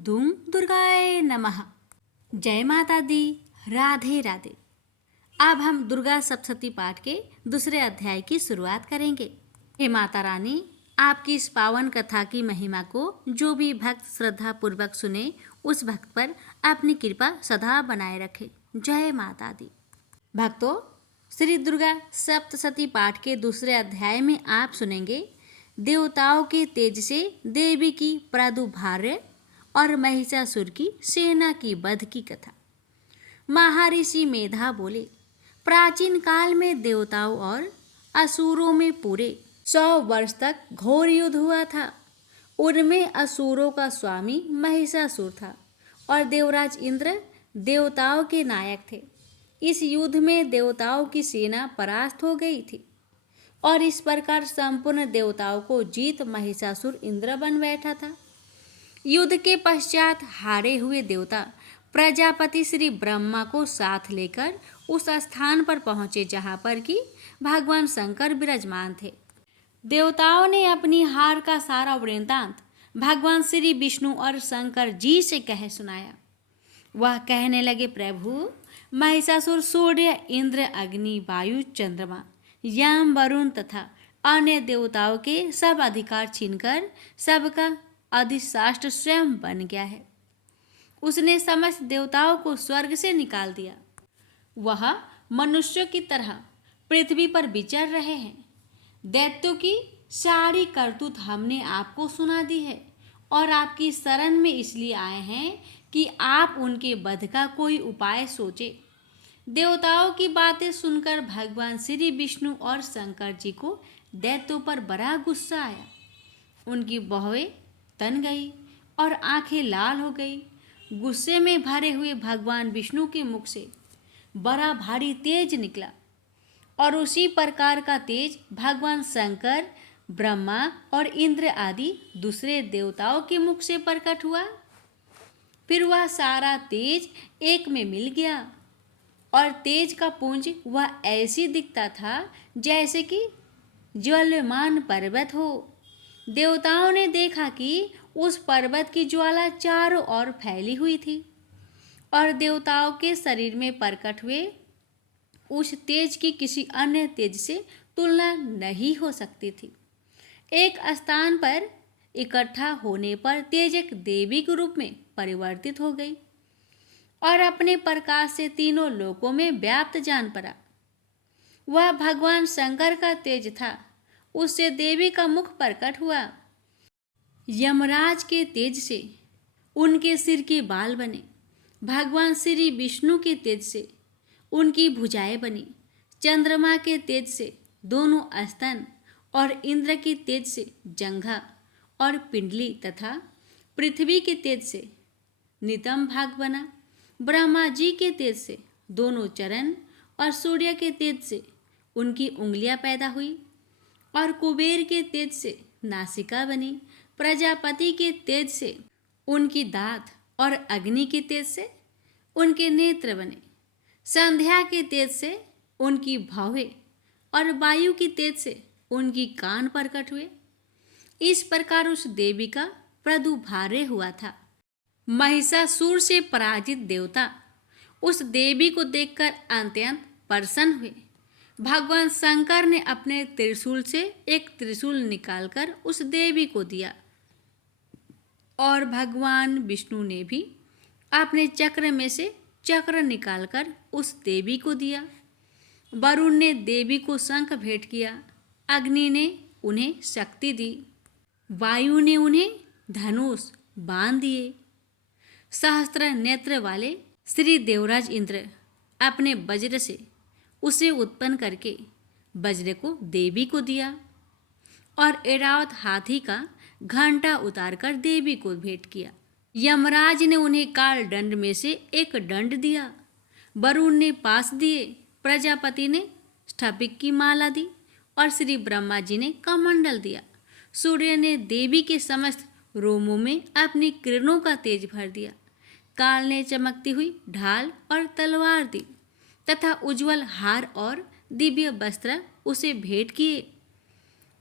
दुम दुर्गाय नमः। जय माता दी। राधे राधे। अब हम दुर्गा सप्तशती पाठ के दूसरे अध्याय की शुरुआत करेंगे। हे माता रानी, आपकी इस पावन कथा की महिमा को जो भी भक्त श्रद्धा पूर्वक सुने, उस भक्त पर अपनी कृपा सदा बनाए रखे। जय माता दी। भक्तों, श्री दुर्गा सप्तशती पाठ के दूसरे अध्याय में आप सुनेंगे देवताओं के तेज से देवी की प्रादुर्भाव और महिषासुर की सेना की वध की कथा। महर्षि मेधा बोले, प्राचीन काल में देवताओं और असुरों में पूरे 100 वर्ष तक घोर युद्ध हुआ था। उनमें असुरों का स्वामी महिषासुर था और देवराज इंद्र देवताओं के नायक थे। इस युद्ध में देवताओं की सेना परास्त हो गई थी और इस प्रकार संपूर्ण देवताओं को जीत महिषासुर इंद्र बन बैठा था। युद्ध के पश्चात हारे हुए देवता प्रजापति श्री ब्रह्मा को साथ लेकर उस स्थान पर पहुंचे जहां पर कि भगवान शंकर विराजमान थे। देवताओं ने अपनी हार का सारा वृत्तांत भगवान श्री विष्णु और शंकर जी से कह सुनाया। वह कहने लगे, प्रभु, महिषासुर सूर्य, इंद्र, अग्नि, वायु, चंद्रमा, यम, वरुण तथा अन्य देवताओं के सब अधिकार छीनकर सबका अधिष्ठात्र स्वयं बन गया है। उसने समस्त देवताओं को स्वर्ग से निकाल दिया। वह मनुष्यों की तरह पृथ्वी पर विचर रहे हैं। दैत्यों की सारी करतूत हमने आपको सुना दी है और आपकी शरण में इसलिए आए हैं कि आप उनके वध का कोई उपाय सोचे। देवताओं की बातें सुनकर भगवान श्री विष्णु और शंकर जी को दैत्यों पर बड़ा गुस्सा आया। उनकी भौहें तन गई और आंखें लाल हो गई। गुस्से में भरे हुए भगवान विष्णु के मुख से बड़ा भारी तेज निकला और उसी प्रकार का तेज भगवान शंकर, ब्रह्मा और इंद्र आदि दूसरे देवताओं के मुख से प्रकट हुआ। फिर वह सारा तेज एक में मिल गया और तेज का पुंज वह ऐसी दिखता था जैसे कि ज्वलमान पर्वत हो। देवताओं ने देखा कि उस पर्वत की ज्वाला चारों ओर फैली हुई थी और देवताओं के शरीर में प्रकट हुए उस तेज की किसी अन्य तेज से तुलना नहीं हो सकती थी। एक स्थान पर इकट्ठा होने पर तेज एक देवी के रूप में परिवर्तित हो गई और अपने प्रकाश से तीनों लोकों में व्याप्त जान पड़ा। वह भगवान शंकर का तेज था। उससे देवी का मुख प्रकट हुआ। यमराज के तेज से उनके सिर के बाल बने। भगवान श्री विष्णु के तेज से उनकी भुजाएं बनी। चंद्रमा के तेज से दोनों स्तन और इंद्र की तेज से जंघा और पिंडली तथा पृथ्वी के तेज से नितंब भाग बना। ब्रह्मा जी के तेज से दोनों चरण और सूर्य के तेज से उनकी उंगलियां पैदा हुई और कुबेर के तेज से नासिका बनी। प्रजापति के तेज से उनकी दांत और अग्नि के तेज से उनके नेत्र बने। संध्या के तेज से उनकी भौहें और वायु की तेज से उनकी कान प्रकट हुए। इस प्रकार उस देवी का प्रादुर्भाव हुआ था। महिषासुर से पराजित देवता उस देवी को देखकर अत्यंत प्रसन्न हुए। भगवान शंकर ने अपने त्रिशूल से एक त्रिशूल निकालकर उस देवी को दिया और भगवान विष्णु ने भी अपने चक्र में से चक्र निकालकर उस देवी को दिया। वरुण ने देवी को शंख भेंट किया। अग्नि ने उन्हें शक्ति दी। वायु ने उन्हें धनुष बाण दिए। सहस्त्र नेत्र वाले श्री देवराज इंद्र अपने वज्र से उसे उत्पन्न करके वज्र को देवी को दिया और ऐरावत हाथी का घंटा उतारकर देवी को भेंट किया। यमराज ने उन्हें काल दंड में से एक दंड दिया। वरुण ने पास दिए। प्रजापति ने स्फटिक की माला दी और श्री ब्रह्मा जी ने कमंडल दिया। सूर्य ने देवी के समस्त रोमों में अपनी किरणों का तेज भर दिया। काल ने चमकती हुई ढाल और तलवार दी तथा उज्जवल हार और दिव्य वस्त्र उसे भेंट किए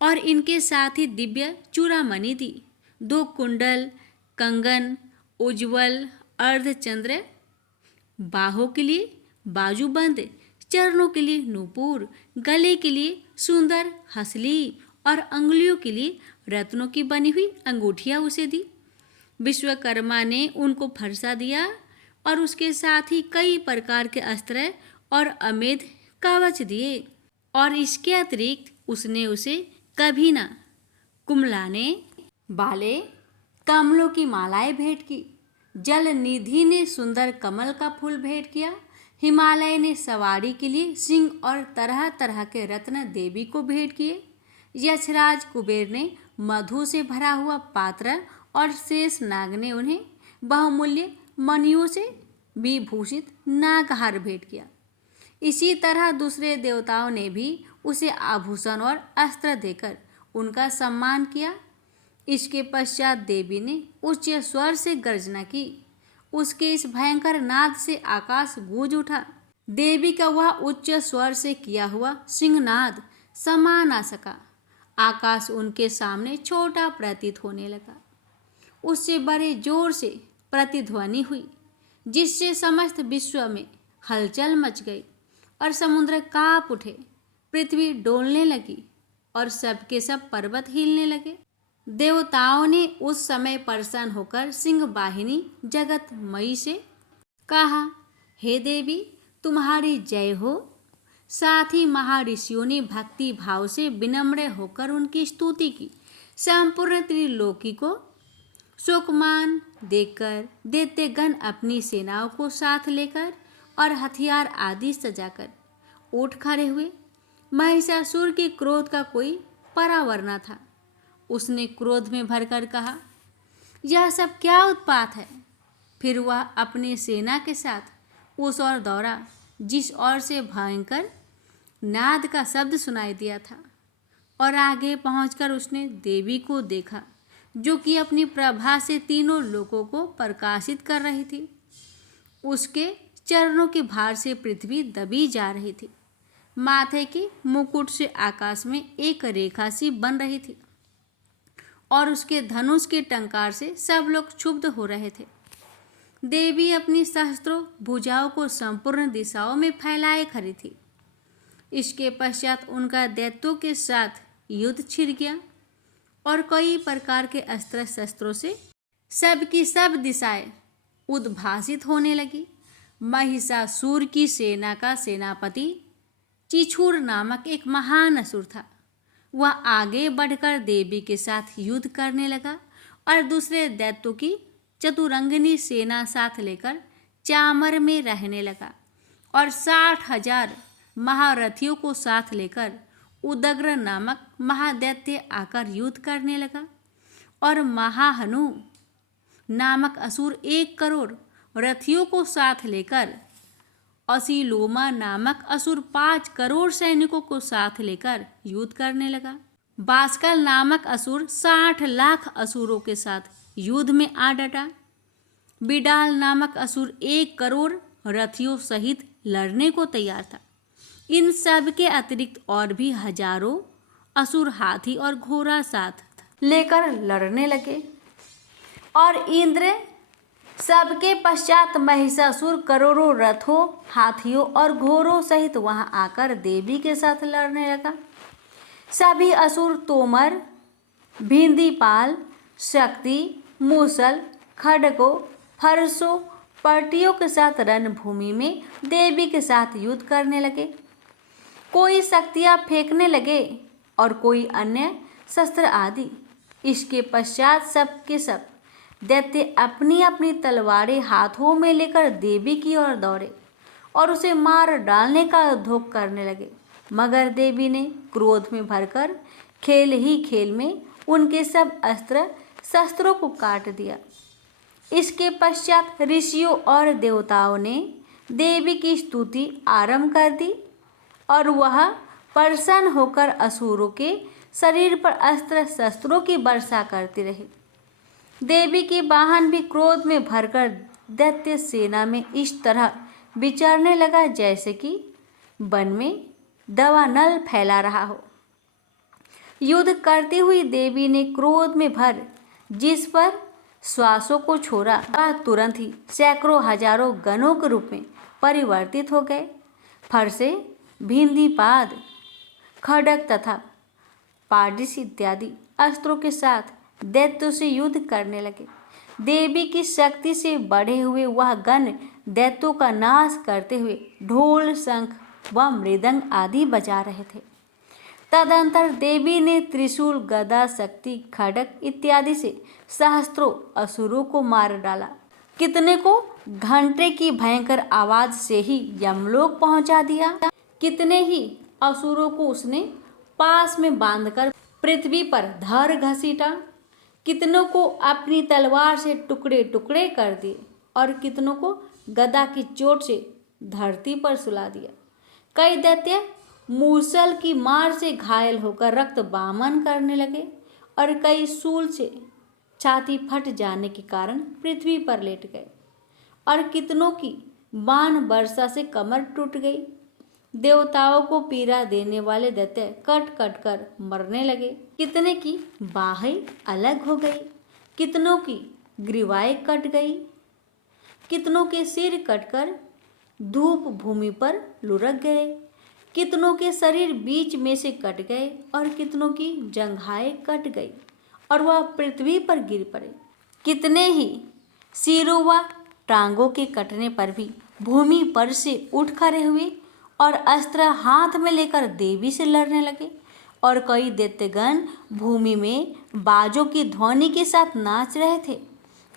और इनके साथ ही दिव्य चूड़ामणि दी। 2 कुंडल, कंगन उज्ज्वल अर्धचंद्र, बाहों के लिए बाजूबंद, चरणों के लिए नूपुर, गले के लिए सुंदर हंसली और अंगुलियों के लिए रत्नों की बनी हुई अंगूठियां उसे दी। विश्वकर्मा ने उनको फरसा दिया और उसके साथ ही कई प्रकार के अस्त्र और अमेध कवच दिए। और इसके अतिरिक्त उसने उसे कभी ना कुम्हलाने वाले कमलों की मालाएं भेंट की। जल निधि ने सुंदर कमल का फूल भेंट किया। हिमालय ने सवारी के लिए सिंह और तरह तरह के रत्न देवी को भेंट किए। यक्षराज कुबेर ने मधु से भरा हुआ पात्र और शेष नाग ने उन्हें बहुमूल्य मणियों से विभूषित नागहार भेंट किया। इसी तरह दूसरे देवताओं ने भी उसे आभूषण और अस्त्र देकर उनका सम्मान किया। इसके पश्चात देवी ने उच्च स्वर से गर्जना की। उसके इस भयंकर नाद से आकाश गूंज उठा। देवी का वह उच्च स्वर से किया हुआ सिंहनाद समा ना सका। आकाश उनके सामने छोटा प्रतीत होने लगा। उससे बड़े जोर से प्रतिध्वनि हुई, जिससे समस्त विश्व में हलचल मच गई और समुद्र कांप उठे, पृथ्वी डोलने लगी और सबके सब पर्वत हिलने लगे। देवताओं ने उस समय प्रसन्न होकर सिंह वाहिनी जगतमयी से कहा, हे देवी, तुम्हारी जय हो। साथ ही महर्षियों ने भक्ति भाव से विनम्र होकर उनकी स्तुति की। संपूर्ण त्रिलोकी को शोकमान देखकर दैत्यगण अपनी सेनाओं को साथ लेकर और हथियार आदि सजाकर उठ खड़े हुए। महिषासुर के क्रोध का कोई परावर न था। उसने क्रोध में भरकर कहा, यह सब क्या उत्पात है। फिर वह अपनी सेना के साथ उस ओर दौड़ा जिस ओर से भयंकर नाद का शब्द सुनाई दिया था, और आगे पहुंचकर उसने देवी को देखा, जो कि अपनी प्रभा से तीनों लोकों को प्रकाशित कर रही थी। उसके चरणों के भार से पृथ्वी दबी जा रही थी। माथे के मुकुट से आकाश में एक रेखा सी बन रही थी और उसके धनुष के टंकार से सब लोग क्षुब्ध हो रहे थे। देवी अपनी सहस्त्रों भुजाओं को संपूर्ण दिशाओं में फैलाए खड़ी थी। इसके पश्चात उनका दैत्यों के साथ युद्ध छिड़ गया और कई प्रकार के अस्त्र शस्त्रों से सबकी सब दिशाएं उद्भासित होने लगी। महिषासुर की सेना का सेनापति चिछुर नामक एक महान असुर था। वह आगे बढ़कर देवी के साथ युद्ध करने लगा और दूसरे दैत्यों की चतुरंगिनी सेना साथ लेकर चामर में रहने लगा और 60,000 महारथियों को साथ लेकर उदग्र नामक महादैत्य आकर युद्ध करने लगा। और महाहनु नामक असुर 1 करोड़ रथियों को साथ लेकर, असीलोमा नामक असुर 5 करोड़ सैनिकों को साथ लेकर युद्ध करने लगा। बास्कल नामक असुर 60 लाख असुरों के साथ युद्ध में आ डटा। बिडाल नामक असुर 1 करोड़ रथियों सहित लड़ने को तैयार था। इन सब के अतिरिक्त और भी हजारों असुर हाथी और घोड़ा साथ लेकर लड़ने लगे। और इंद्र सबके पश्चात महिषासुर करोड़ों रथों, हाथियों और घोड़ों सहित वहां आकर देवी के साथ लड़ने लगा। सभी असुर तोमर, भिंदीपाल, शक्ति, मूसल, खड्गों, फरसों, पर्टियों के साथ रणभूमि में देवी के साथ युद्ध करने लगे। कोई शक्तियां फेंकने लगे और कोई अन्य शस्त्र आदि। इसके पश्चात सब के सब दैत्य अपनी अपनी तलवारें हाथों में लेकर देवी की ओर दौड़े और उसे मार डालने का उद्योग करने लगे। मगर देवी ने क्रोध में भरकर खेल ही खेल में उनके सब अस्त्र शस्त्रों को काट दिया। इसके पश्चात ऋषियों और देवताओं ने देवी की स्तुति आरंभ कर दी और वह प्रसन्न होकर असुरों के शरीर पर अस्त्र शस्त्रों की वर्षा करती रही। देवी की वाहन भी क्रोध में भरकर दैत्य सेना में इस तरह विचरने लगा जैसे कि वन में दावानल फैला रहा हो। युद्ध करती हुई देवी ने क्रोध में भर जिस पर श्वासों को छोड़ा, वह तुरंत ही सैकड़ों हजारों गनों के रूप में परिवर्तित हो गए। फरसे, भिंदीपाद, खड्ग तथा पाडिस इत्यादि अस्त्रों के साथ दैत्यों से युद्ध करने लगे। देवी की शक्ति से बढ़े हुए वह गण दैत्यों का नाश करते हुए ढोल, शंख व मृदंग आदि बजा रहे थे। तदंतर देवी ने त्रिशूल, गदा, शक्ति, खड्ग इत्यादि से सहस्त्रों असुरों को मार डाला। कितने को घंटे की भयंकर आवाज से ही यमलोक पहुंचा दिया। कितने ही असुरों को उसने पास में बांधकर पृथ्वी पर धर घसीटा। कितनों को अपनी तलवार से टुकड़े टुकड़े कर दिए और कितनों को गदा की चोट से धरती पर सुला दिया। कई दैत्य मूसल की मार से घायल होकर रक्त बामन करने लगे और कई शूल से छाती फट जाने के कारण पृथ्वी पर लेट गए और कितनों की बाण वर्षा से कमर टूट गई। देवताओं को पीड़ा देने वाले दैत्य कट कट कर मरने लगे। कितने की बाहें अलग हो गई, कितनों की ग्रीवाएं कट गई, कितनों के सिर कटकर धूप भूमि पर लुढ़क गए, कितनों के शरीर बीच में से कट गए और कितनों की जंघाएं कट गई और वह पृथ्वी पर गिर पड़े। कितने ही सिरों व टांगों के कटने पर भी भूमि पर से उठ खड़े हुए और अस्त्र हाथ में लेकर देवी से लड़ने लगे और कई दैत्यगण भूमि में बाजों की ध्वनि के साथ नाच रहे थे।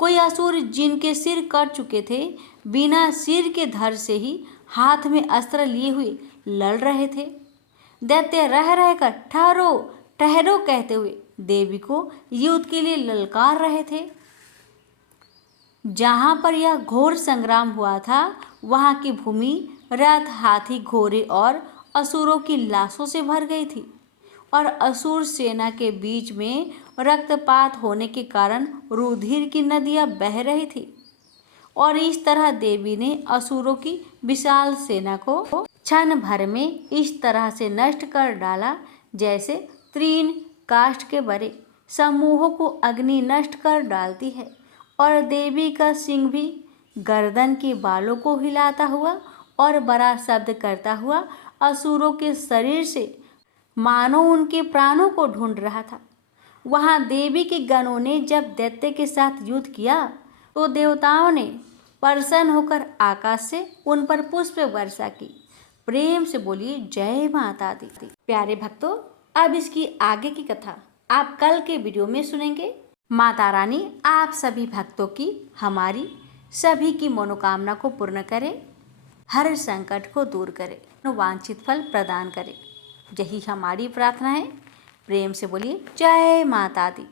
कोई असुर जिनके सिर कट चुके थे बिना सिर के धड़ से ही हाथ में अस्त्र लिए हुए लड़ रहे थे। दैत्य रह रहकर ठहरो ठहरो कहते हुए देवी को युद्ध के लिए ललकार रहे थे। जहाँ पर यह घोर संग्राम हुआ था वहाँ की भूमि रथ, हाथी, घोड़े और असुरों की लाशों से भर गई थी और असुर सेना के बीच में रक्तपात होने के कारण रुधिर की नदियाँ बह रही थी। और इस तरह देवी ने असुरों की विशाल सेना को क्षण भर में इस तरह से नष्ट कर डाला जैसे तृण काष्ठ के बड़े समूहों को अग्नि नष्ट कर डालती है। और देवी का सिंह भी गर्दन के बालों को हिलाता हुआ और बड़ा शब्द करता हुआ असुरों के शरीर से मानो उनके प्राणों को ढूंढ रहा था। वहाँ देवी के गणों ने जब दैत्य के साथ युद्ध किया तो देवताओं ने प्रसन्न होकर आकाश से उन पर पुष्प वर्षा की। प्रेम से बोलिए जय माता दी। प्यारे भक्तों, अब इसकी आगे की कथा आप कल के वीडियो में सुनेंगे। माता रानी आप सभी भक्तों की, हमारी सभी की मनोकामना को पूर्ण करे, हर संकट को दूर करे, वांछित फल प्रदान करे। यही हमारी प्रार्थना है। प्रेम से बोलिए जय माता दी।